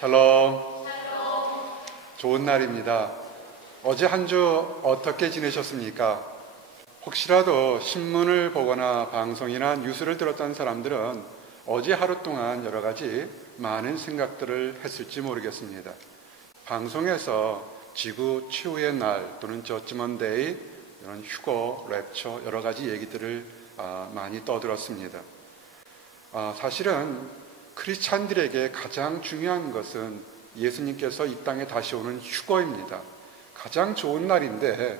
샬롬. 좋은 날입니다. 어제 한 주 어떻게 지내셨습니까? 혹시라도 신문을 보거나 방송이나 뉴스를 들었던 사람들은 어제 하루 동안 여러 가지 많은 생각들을 했을지 모르겠습니다. 방송에서 지구 최후의 날 또는 저지먼 데이, 이런 휴거, 랩처 여러 가지 얘기들을 많이 떠들었습니다. 사실은 크리스찬들에게 가장 중요한 것은 예수님께서 이 땅에 다시 오는 휴거입니다. 가장 좋은 날인데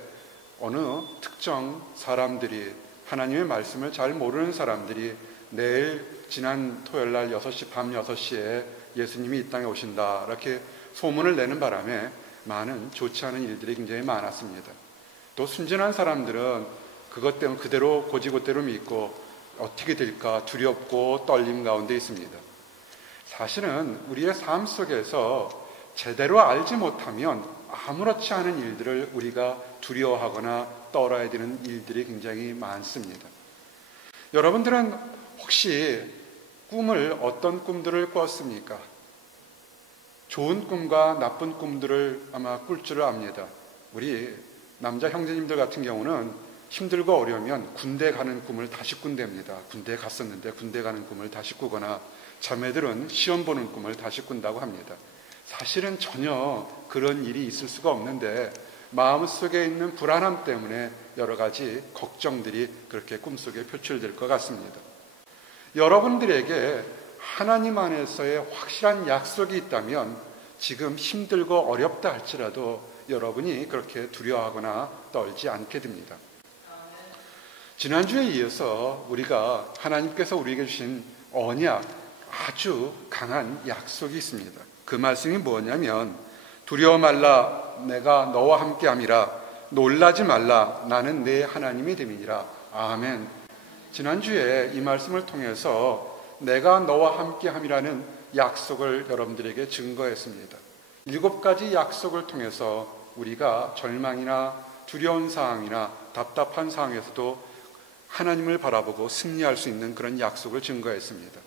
어느 특정 사람들이, 하나님의 말씀을 잘 모르는 사람들이 내일 지난 토요일 날 6시, 밤 6시에 예수님이 이 땅에 오신다 이렇게 소문을 내는 바람에 많은 좋지 않은 일들이 굉장히 많았습니다. 또 순진한 사람들은 그것 때문에 그대로 고지고대로 믿고 어떻게 될까 두렵고 떨림 가운데 있습니다. 사실은 우리의 삶 속에서 제대로 알지 못하면 아무렇지 않은 일들을 우리가 두려워하거나 떨어야 되는 일들이 굉장히 많습니다. 여러분들은 혹시 꿈을 어떤 꿈들을 꿨습니까? 좋은 꿈과 나쁜 꿈들을 아마 꿀 줄 압니다. 우리 남자 형제님들 같은 경우는 힘들고 어려우면 군대 가는 꿈을 다시 꾼답니다. 군대 갔었는데 군대 가는 꿈을 다시 꾸거나 자매들은 시험 보는 꿈을 다시 꾼다고 합니다. 사실은 전혀 그런 일이 있을 수가 없는데 마음속에 있는 불안함 때문에 여러 가지 걱정들이 그렇게 꿈속에 표출될 것 같습니다. 여러분들에게 하나님 안에서의 확실한 약속이 있다면 지금 힘들고 어렵다 할지라도 여러분이 그렇게 두려워하거나 떨지 않게 됩니다. 지난주에 이어서 우리가 하나님께서 우리에게 주신 언약, 아주 강한 약속이 있습니다. 그 말씀이 뭐냐면 두려워 말라 내가 너와 함께함이라 놀라지 말라 나는 내 하나님이 됨이니라. 아멘. 지난주에 이 말씀을 통해서 내가 너와 함께함이라는 약속을 여러분들에게 증거했습니다. 7가지 약속을 통해서 우리가 절망이나 두려운 상황이나 답답한 상황에서도 하나님을 바라보고 승리할 수 있는 그런 약속을 증거했습니다.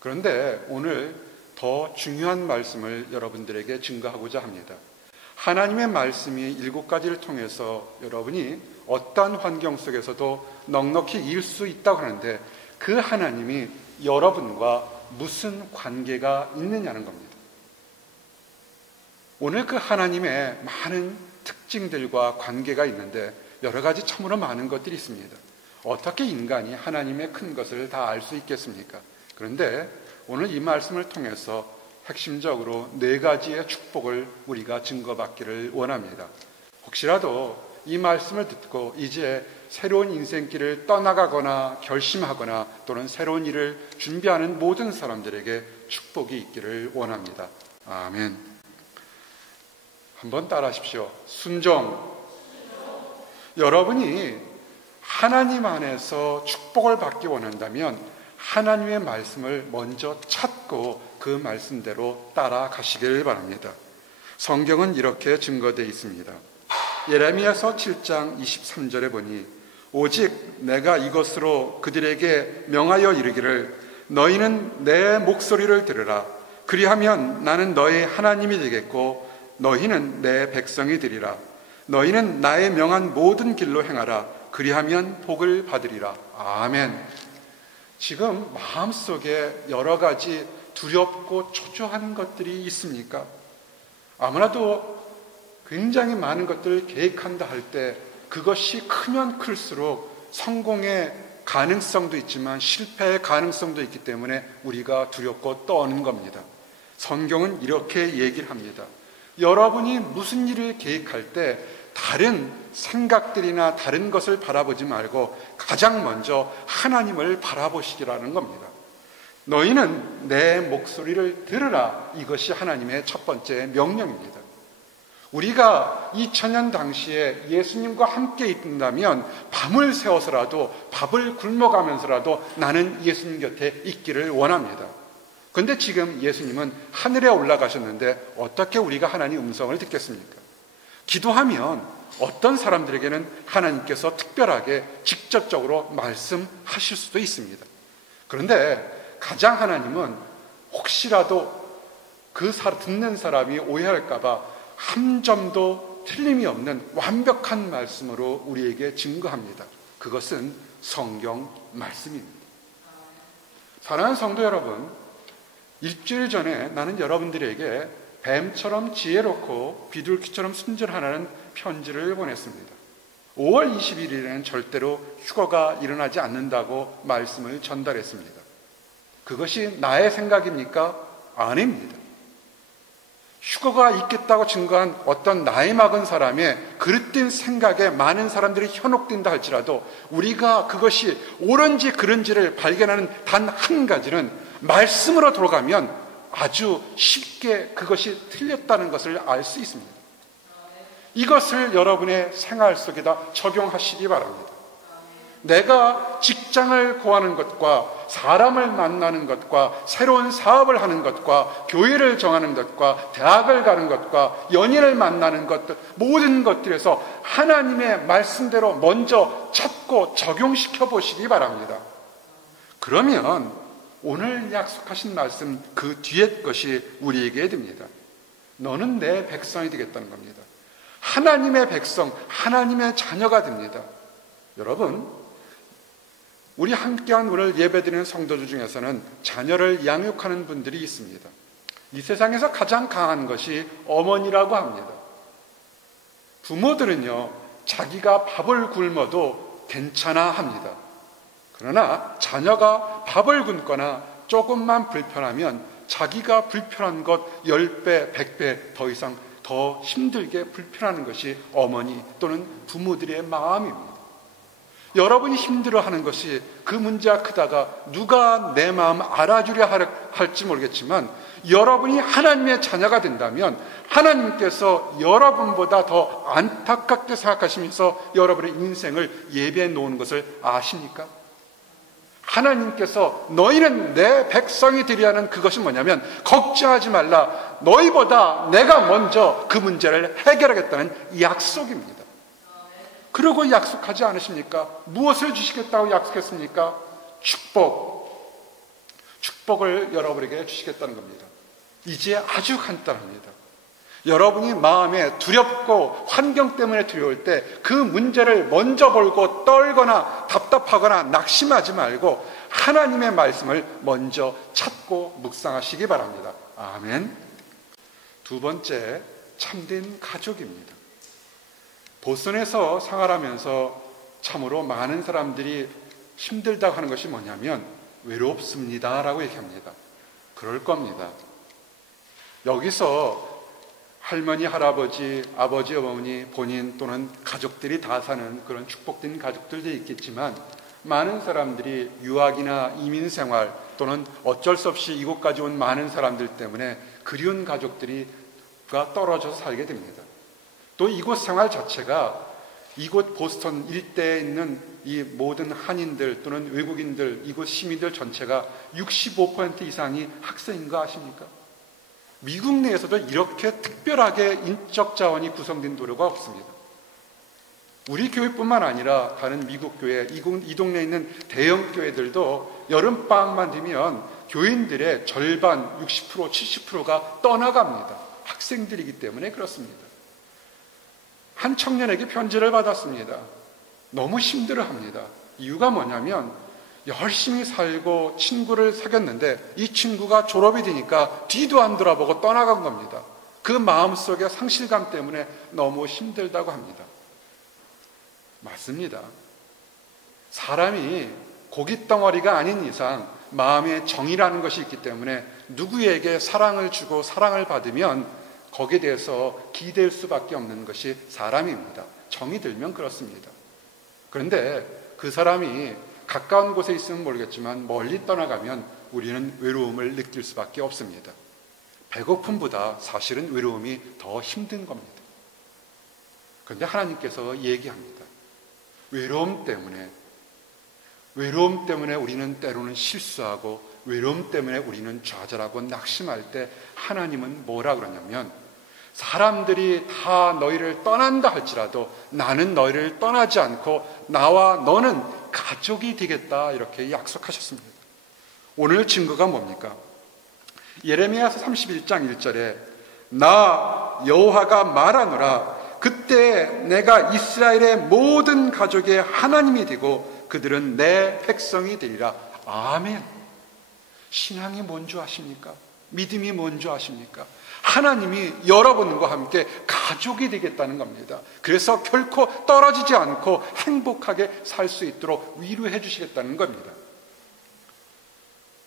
그런데 오늘 더 중요한 말씀을 여러분들에게 증거하고자 합니다. 하나님의 말씀이 7가지를 통해서 여러분이 어떠한 환경 속에서도 넉넉히 이길 수 있다고 하는데 그 하나님이 여러분과 무슨 관계가 있느냐는 겁니다. 오늘 그 하나님의 많은 특징들과 관계가 있는데 여러 가지 참으로 많은 것들이 있습니다. 어떻게 인간이 하나님의 큰 것을 다 알 수 있겠습니까? 그런데 오늘 이 말씀을 통해서 핵심적으로 4가지의 축복을 우리가 증거받기를 원합니다. 혹시라도 이 말씀을 듣고 이제 새로운 인생길을 떠나가거나 결심하거나 또는 새로운 일을 준비하는 모든 사람들에게 축복이 있기를 원합니다. 아멘. 한번 따라하십시오. 순종. 여러분이 하나님 안에서 축복을 받기 원한다면 하나님의 말씀을 먼저 찾고 그 말씀대로 따라가시길 바랍니다. 성경은 이렇게 증거되어 있습니다. 예레미야서 7장 23절에 보니 오직 내가 이것으로 그들에게 명하여 이르기를 너희는 내 목소리를 들으라. 그리하면 나는 너희 하나님이 되겠고 너희는 내 백성이 되리라. 너희는 나의 명한 모든 길로 행하라. 그리하면 복을 받으리라. 아멘. 지금 마음속에 여러 가지 두렵고 초조한 것들이 있습니까? 아무래도 굉장히 많은 것들을 계획한다 할 때 그것이 크면 클수록 성공의 가능성도 있지만 실패의 가능성도 있기 때문에 우리가 두렵고 떠는 겁니다. 성경은 이렇게 얘기를 합니다. 여러분이 무슨 일을 계획할 때 다른 생각들이나 다른 것을 바라보지 말고 가장 먼저 하나님을 바라보시기라는 겁니다. 너희는 내 목소리를 들으라. 이것이 하나님의 첫 번째 명령입니다. 우리가 2000년 당시에 예수님과 함께 있다면 밤을 새워서라도 밥을 굶어가면서라도 나는 예수님 곁에 있기를 원합니다. 그런데 지금 예수님은 하늘에 올라가셨는데 어떻게 우리가 하나님 음성을 듣겠습니까? 기도하면 어떤 사람들에게는 하나님께서 특별하게 직접적으로 말씀하실 수도 있습니다. 그런데 가장 하나님은 혹시라도 듣는 사람이 오해할까봐 한 점도 틀림이 없는 완벽한 말씀으로 우리에게 증거합니다. 그것은 성경 말씀입니다. 사랑하는 성도 여러분, 일주일 전에 나는 여러분들에게 뱀처럼 지혜롭고 비둘기처럼 순전하라는 편지를 보냈습니다. 5월 21일에는 절대로 휴거가 일어나지 않는다고 말씀을 전달했습니다. 그것이 나의 생각입니까? 아닙니다. 휴거가 있겠다고 증거한 어떤 나이 먹은 사람의 그릇된 생각에 많은 사람들이 현혹된다 할지라도 우리가 그것이 옳은지 그른지를 발견하는 단 한 가지는 말씀으로 돌아가면 아주 쉽게 그것이 틀렸다는 것을 알 수 있습니다. 이것을 여러분의 생활 속에다 적용하시기 바랍니다. 내가 직장을 구하는 것과 사람을 만나는 것과 새로운 사업을 하는 것과 교회를 정하는 것과 대학을 가는 것과 연인을 만나는 것들, 모든 것들에서 하나님의 말씀대로 먼저 찾고 적용시켜 보시기 바랍니다. 그러면 오늘 약속하신 말씀 그 뒤에 것이 우리에게 됩니다. 너는 내 백성이 되겠다는 겁니다. 하나님의 백성, 하나님의 자녀가 됩니다. 여러분, 우리 함께한 오늘 예배드리는 성도들 중에서는 자녀를 양육하는 분들이 있습니다. 이 세상에서 가장 강한 것이 어머니라고 합니다. 부모들은요, 자기가 밥을 굶어도 괜찮아 합니다. 그러나 자녀가 밥을 굶거나 조금만 불편하면 자기가 불편한 것 10배, 100배 더 이상 더 힘들게 불편하는 것이 어머니 또는 부모들의 마음입니다. 여러분이 힘들어하는 것이 그 문제가 크다가 누가 내 마음 알아주려 할지 모르겠지만 여러분이 하나님의 자녀가 된다면 하나님께서 여러분보다 더 안타깝게 생각하시면서 여러분의 인생을 예비해 놓은 것을 아십니까? 하나님께서 너희는 내 백성이 되리라 하는 그것이 뭐냐면 걱정하지 말라, 너희보다 내가 먼저 그 문제를 해결하겠다는 약속입니다. 그러고 약속하지 않으십니까? 무엇을 주시겠다고 약속했습니까? 축복을 여러분에게 주시겠다는 겁니다. 이제 아주 간단합니다. 여러분이 마음에 두렵고 환경 때문에 두려울 때 그 문제를 먼저 벌고 떨거나 답답하거나 낙심하지 말고 하나님의 말씀을 먼저 찾고 묵상하시기 바랍니다. 아멘. 두 번째, 참된 가족입니다. 보선에서 생활하면서 참으로 많은 사람들이 힘들다고 하는 것이 뭐냐면 외롭습니다 라고 얘기합니다. 그럴 겁니다. 여기서 할머니, 할아버지, 아버지, 어머니, 본인 또는 가족들이 다 사는 그런 축복된 가족들도 있겠지만 많은 사람들이 유학이나 이민 생활 또는 어쩔 수 없이 이곳까지 온 많은 사람들 때문에 그리운 가족들이가 떨어져서 살게 됩니다. 또 이곳 생활 자체가 이곳 보스턴 일대에 있는 이 모든 한인들 또는 외국인들, 이곳 시민들 전체가 65% 이상이 학생인 거 아십니까? 미국 내에서도 이렇게 특별하게 인적 자원이 구성된 도로가 없습니다. 우리 교회뿐만 아니라 다른 미국 교회, 이 동네에 있는 대형 교회들도 여름방학만 되면 교인들의 절반, 60%, 70%가 떠나갑니다. 학생들이기 때문에 그렇습니다. 한 청년에게 편지를 받았습니다. 너무 힘들어합니다. 이유가 뭐냐면 열심히 살고 친구를 사귀었는데 이 친구가 졸업이 되니까 뒤도 안 돌아보고 떠나간 겁니다. 그 마음속의 상실감 때문에 너무 힘들다고 합니다. 맞습니다. 사람이 고깃덩어리가 아닌 이상 마음에 정이라는 것이 있기 때문에 누구에게 사랑을 주고 사랑을 받으면 거기에 대해서 기댈 수밖에 없는 것이 사람입니다. 정이 들면 그렇습니다. 그런데 그 사람이 가까운 곳에 있으면 모르겠지만 멀리 떠나가면 우리는 외로움을 느낄 수밖에 없습니다. 배고픔보다 사실은 외로움이 더 힘든 겁니다. 그런데 하나님께서 얘기합니다. 외로움 때문에 우리는 때로는 실수하고 외로움 때문에 우리는 좌절하고 낙심할 때 하나님은 뭐라 그러냐면 사람들이 다 너희를 떠난다 할지라도 나는 너희를 떠나지 않고 나와 너는 가족이 되겠다 이렇게 약속하셨습니다. 오늘 증거가 뭡니까? 예레미야서 31장 1절에 나 여호와가 말하노라 그때 내가 이스라엘의 모든 가족의 하나님이 되고 그들은 내 백성이 되리라. 아멘. 신앙이 뭔지 아십니까? 믿음이 뭔지 아십니까? 하나님이 여러분과 함께 가족이 되겠다는 겁니다. 그래서 결코 떨어지지 않고 행복하게 살 수 있도록 위로해 주시겠다는 겁니다.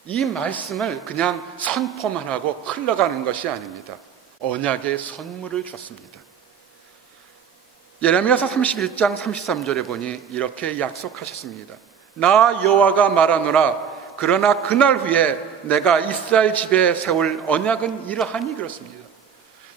이 말씀을 그냥 선포만 하고 흘러가는 것이 아닙니다. 언약의 선물을 줬습니다. 예레미야서 31장 33절에 보니 이렇게 약속하셨습니다. 나 여호와가 말하노라 그러나 그날 후에 내가 이스라엘 집에 세울 언약은 이러하니 그렇습니다.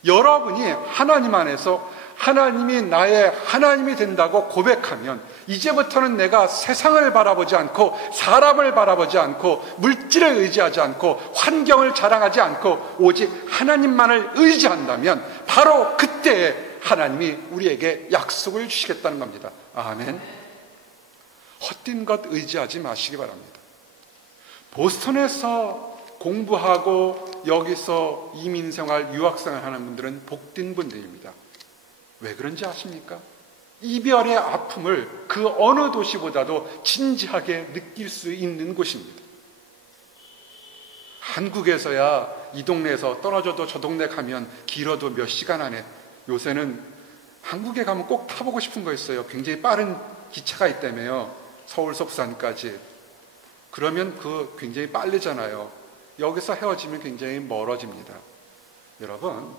여러분이 하나님 안에서 하나님이 나의 하나님이 된다고 고백하면 이제부터는 내가 세상을 바라보지 않고 사람을 바라보지 않고 물질을 의지하지 않고 환경을 자랑하지 않고 오직 하나님만을 의지한다면 바로 그때에 하나님이 우리에게 약속을 주시겠다는 겁니다. 아멘. 헛된 것 의지하지 마시기 바랍니다. 보스턴에서 공부하고 여기서 이민생활, 유학생활 하는 분들은 복된 분들입니다. 왜 그런지 아십니까? 이별의 아픔을 그 어느 도시보다도 진지하게 느낄 수 있는 곳입니다. 한국에서야 이 동네에서 떨어져도 저 동네 가면 길어도 몇 시간 안에, 요새는 한국에 가면 꼭 타보고 싶은 거 있어요. 굉장히 빠른 기차가 있다며요. 서울서 부산까지. 그러면 그 굉장히 빠르잖아요. 여기서 헤어지면 굉장히 멀어집니다. 여러분,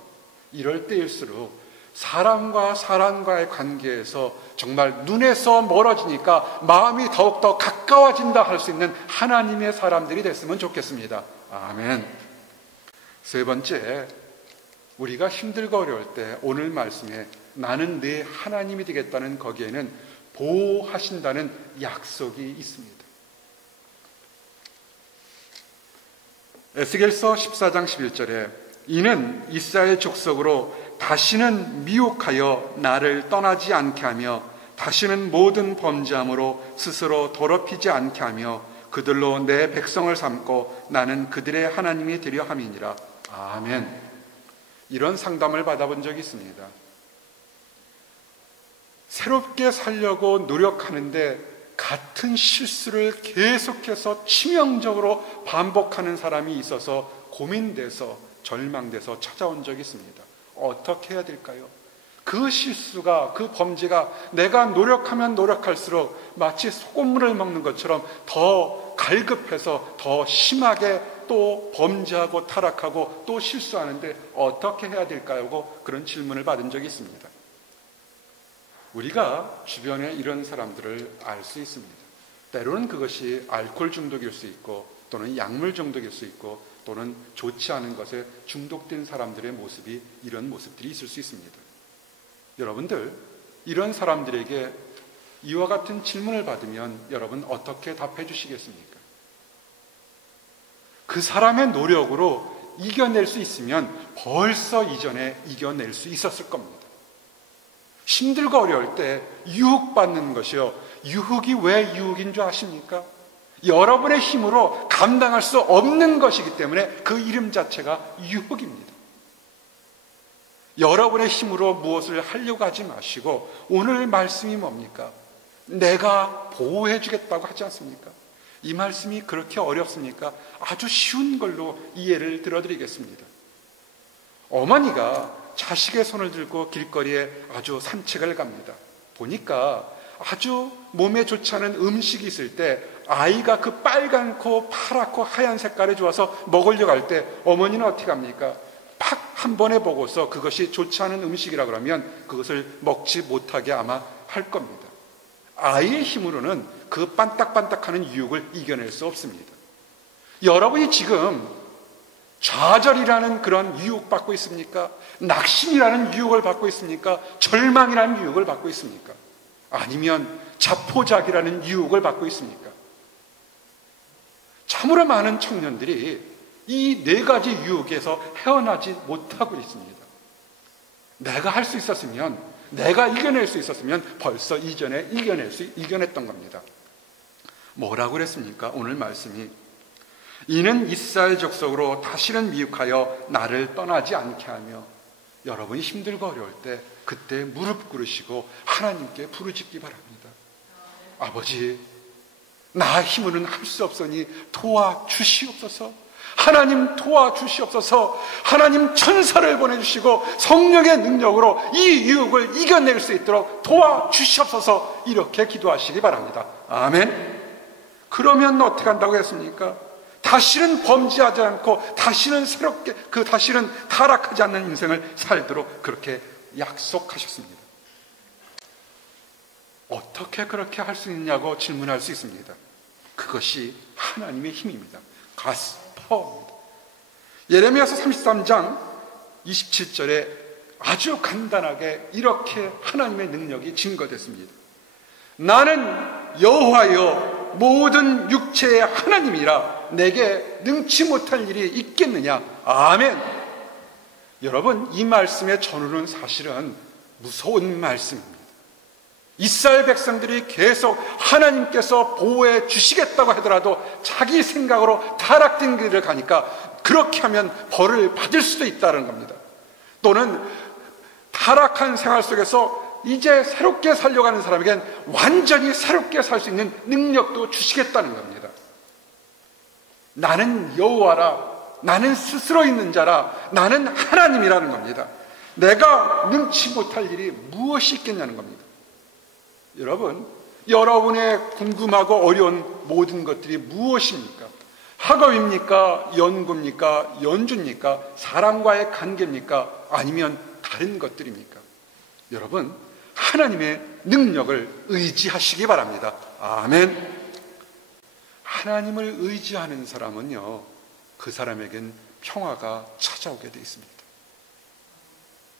이럴 때일수록 사람과 사람과의 관계에서 정말 눈에서 멀어지니까 마음이 더욱더 가까워진다 할 수 있는 하나님의 사람들이 됐으면 좋겠습니다. 아멘. 세 번째, 우리가 힘들고 어려울 때 오늘 말씀에 나는 네 하나님이 되겠다는 거기에는 보호하신다는 약속이 있습니다. 에스겔서 14장 11절에 이는 이스라엘 족속으로 다시는 미혹하여 나를 떠나지 않게 하며 다시는 모든 범죄함으로 스스로 더럽히지 않게 하며 그들로 내 백성을 삼고 나는 그들의 하나님이 되려 함이니라. 아멘. 이런 상담을 받아본 적이 있습니다. 새롭게 살려고 노력하는데 같은 실수를 계속해서 치명적으로 반복하는 사람이 있어서 고민돼서 절망돼서 찾아온 적이 있습니다. 어떻게 해야 될까요? 그 실수가, 그 범죄가 내가 노력하면 노력할수록 마치 소금물을 먹는 것처럼 더 갈급해서 더 심하게 또 범죄하고 타락하고 또 실수하는데 어떻게 해야 될까요? 하고 그런 질문을 받은 적이 있습니다. 우리가 주변에 이런 사람들을 알 수 있습니다. 때로는 그것이 알코올 중독일 수 있고 또는 약물 중독일 수 있고 또는 좋지 않은 것에 중독된 사람들의 모습이 이런 모습들이 있을 수 있습니다. 여러분들, 이런 사람들에게 이와 같은 질문을 받으면 여러분 어떻게 답해 주시겠습니까? 그 사람의 노력으로 이겨낼 수 있으면 벌써 이전에 이겨낼 수 있었을 겁니다. 힘들고 어려울 때 유혹받는 것이요. 유혹이 왜 유혹인 줄 아십니까? 여러분의 힘으로 감당할 수 없는 것이기 때문에 그 이름 자체가 유혹입니다. 여러분의 힘으로 무엇을 하려고 하지 마시고 오늘 말씀이 뭡니까? 내가 보호해 주겠다고 하지 않습니까? 이 말씀이 그렇게 어렵습니까? 아주 쉬운 걸로 이해를 들어드리겠습니다. 어머니가 자식의 손을 들고 길거리에 아주 산책을 갑니다. 보니까 아주 몸에 좋지 않은 음식이 있을 때 아이가 그 빨갛고 파랗고 하얀 색깔이 좋아서 먹으려고 할 때 어머니는 어떻게 합니까? 팍 한 번에 보고서 그것이 좋지 않은 음식이라 그러면 그것을 먹지 못하게 아마 할 겁니다. 아이의 힘으로는 그 반딱반딱하는 유혹을 이겨낼 수 없습니다. 여러분이 지금 좌절이라는 그런 유혹받고 있습니까? 낙심이라는 유혹을 받고 있습니까? 절망이라는 유혹을 받고 있습니까? 아니면 자포자기라는 유혹을 받고 있습니까? 참으로 많은 청년들이 이 네 가지 유혹에서 헤어나지 못하고 있습니다. 내가 할 수 있었으면, 내가 이겨낼 수 있었으면 벌써 이전에 이겨냈던 겁니다. 뭐라고 그랬습니까? 오늘 말씀이 이는 이스라엘 족속으로 다시는 미혹하여 나를 떠나지 않게 하며. 여러분이 힘들고 어려울 때 그때 무릎 꿇으시고 하나님께 부르짖기 바랍니다. 아버지, 나 힘으로는 할 수 없으니 도와주시옵소서. 하나님 도와주시옵소서. 하나님 천사를 보내주시고 성령의 능력으로 이 유혹을 이겨낼 수 있도록 도와주시옵소서. 이렇게 기도하시기 바랍니다. 아멘. 그러면 어떻게 한다고 했습니까? 다시는 범죄하지 않고 다시는 새롭게 다시는 타락하지 않는 인생을 살도록 그렇게 약속하셨습니다. 어떻게 그렇게 할 수 있냐고 질문할 수 있습니다. 그것이 하나님의 힘입니다. 가스퍼입니다. 예레미야서 33장 27절에 아주 간단하게 이렇게 하나님의 능력이 증거됐습니다. 나는 여호와여 모든 육체의 하나님이라 내게 능치 못할 일이 있겠느냐. 아멘. 여러분, 이 말씀의 전후는 사실은 무서운 말씀입니다. 이스라엘 백성들이 계속 하나님께서 보호해 주시겠다고 하더라도 자기 생각으로 타락된 길을 가니까 그렇게 하면 벌을 받을 수도 있다는 겁니다. 또는 타락한 생활 속에서 이제 새롭게 살려가는 사람에겐 완전히 새롭게 살 수 있는 능력도 주시겠다는 겁니다. 나는 여호와라, 나는 스스로 있는 자라, 나는 하나님이라는 겁니다. 내가 능치 못할 일이 무엇이 있겠냐는 겁니다. 여러분, 여러분의 궁금하고 어려운 모든 것들이 무엇입니까? 학업입니까? 연구입니까? 연주입니까? 사람과의 관계입니까? 아니면 다른 것들입니까? 여러분, 하나님의 능력을 의지하시기 바랍니다. 아멘. 하나님을 의지하는 사람은요, 그 사람에겐 평화가 찾아오게 되어 있습니다.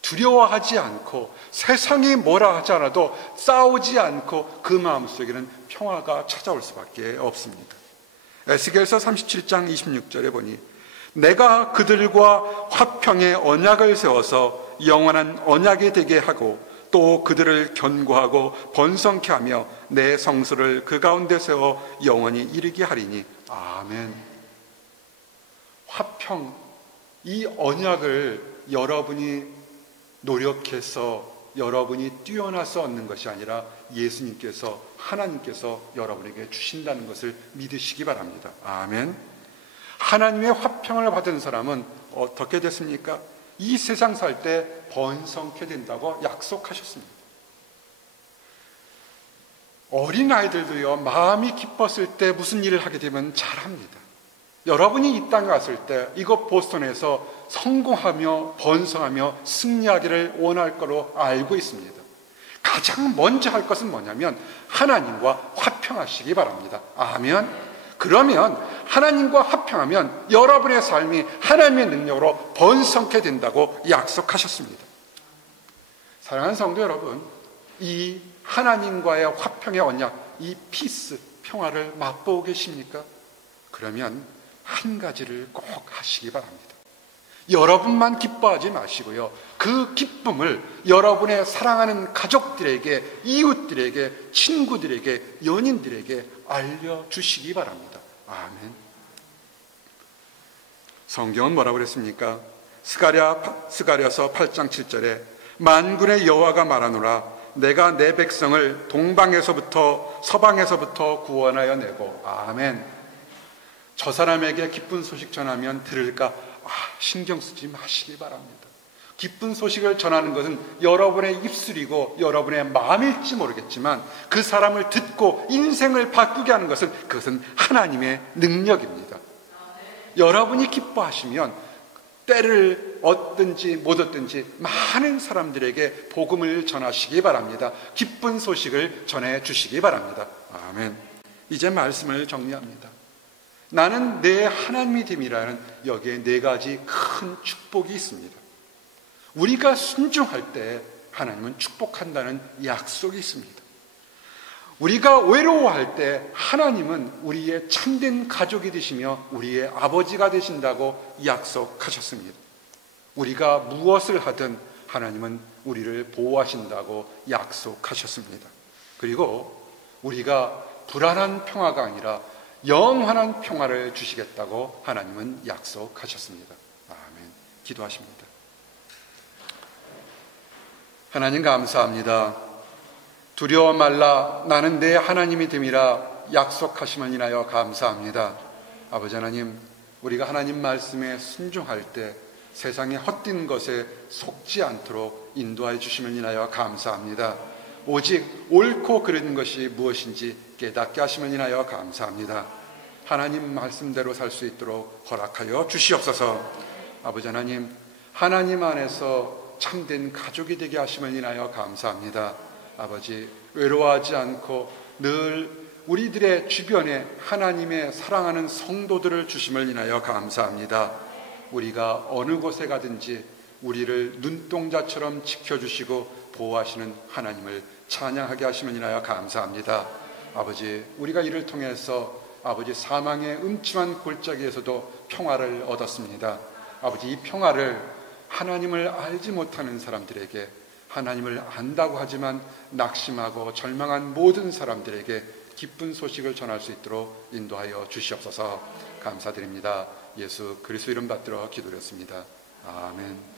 두려워하지 않고 세상이 뭐라 하지 않아도 싸우지 않고 그 마음속에는 평화가 찾아올 수밖에 없습니다. 에스겔서 37장 26절에 보니 내가 그들과 화평의 언약을 세워서 영원한 언약이 되게 하고 또 그들을 견고하고 번성케 하며 내 성소를 그 가운데 세워 영원히 이르게 하리니. 아멘. 화평, 이 언약을 여러분이 노력해서 여러분이 뛰어나서 얻는 것이 아니라 예수님께서, 하나님께서 여러분에게 주신다는 것을 믿으시기 바랍니다. 아멘. 하나님의 화평을 받은 사람은 어떻게 됐습니까? 이 세상 살 때 번성케 된다고 약속하셨습니다. 어린아이들도요, 마음이 기뻤을 때 무슨 일을 하게 되면 잘합니다. 여러분이 이 땅에 왔을 때 이곳 보스턴에서 성공하며 번성하며 승리하기를 원할 거로 알고 있습니다. 가장 먼저 할 것은 뭐냐면 하나님과 화평하시기 바랍니다. 아멘. 그러면 하나님과 화평하면 여러분의 삶이 하나님의 능력으로 번성케 된다고 약속하셨습니다. 사랑하는 성도 여러분, 이 하나님과의 화평의 언약, 이 피스, 평화를 맛보고 계십니까? 그러면 한 가지를 꼭 하시기 바랍니다. 여러분만 기뻐하지 마시고요, 그 기쁨을 여러분의 사랑하는 가족들에게, 이웃들에게, 친구들에게, 연인들에게 알려주시기 바랍니다. 아멘. 성경은 뭐라고 그랬습니까? 스가랴서 8장 7절에 만군의 여호와가 말하노라 내가 내 백성을 동방에서부터 서방에서부터 구원하여 내고. 아멘. 저 사람에게 기쁜 소식 전하면 들을까? 신경 쓰지 마시기 바랍니다. 기쁜 소식을 전하는 것은 여러분의 입술이고 여러분의 마음일지 모르겠지만 그 사람을 듣고 인생을 바꾸게 하는 것은 그것은 하나님의 능력입니다. 여러분이 기뻐하시면 때를 얻든지 못 얻든지 많은 사람들에게 복음을 전하시기 바랍니다. 기쁜 소식을 전해주시기 바랍니다. 아멘. 이제 말씀을 정리합니다. 나는 내 하나님이 됨이라는 여기에 네 가지 큰 축복이 있습니다. 우리가 순종할 때 하나님은 축복한다는 약속이 있습니다. 우리가 외로워할 때 하나님은 우리의 참된 가족이 되시며 우리의 아버지가 되신다고 약속하셨습니다. 우리가 무엇을 하든 하나님은 우리를 보호하신다고 약속하셨습니다. 그리고 우리가 불안한 평화가 아니라 영원한 평화를 주시겠다고 하나님은 약속하셨습니다. 아멘. 기도하십니다. 하나님 감사합니다. 두려워 말라 나는 내 하나님이 됨이라 약속하심을 인하여 감사합니다. 아버지 하나님, 우리가 하나님 말씀에 순종할 때 세상의 헛된 것에 속지 않도록 인도하여 주심을 인하여 감사합니다. 오직 옳고 그른 것이 무엇인지 깨닫게 하심을 인하여 감사합니다. 하나님 말씀대로 살 수 있도록 허락하여 주시옵소서. 아버지 하나님, 하나님 안에서 참된 가족이 되게 하심을 인하여 감사합니다. 아버지, 외로워하지 않고 늘 우리들의 주변에 하나님의 사랑하는 성도들을 주심을 인하여 감사합니다. 우리가 어느 곳에 가든지 우리를 눈동자처럼 지켜주시고 보호하시는 하나님을 찬양하게 하심을 인하여 감사합니다. 아버지, 우리가 이를 통해서 아버지 사망의 음침한 골짜기에서도 평화를 얻었습니다. 아버지, 이 평화를 하나님을 알지 못하는 사람들에게, 하나님을 안다고 하지만 낙심하고 절망한 모든 사람들에게 기쁜 소식을 전할 수 있도록 인도하여 주시옵소서. 감사드립니다. 예수 그리스도 이름 받들어 기도드렸습니다. 아멘.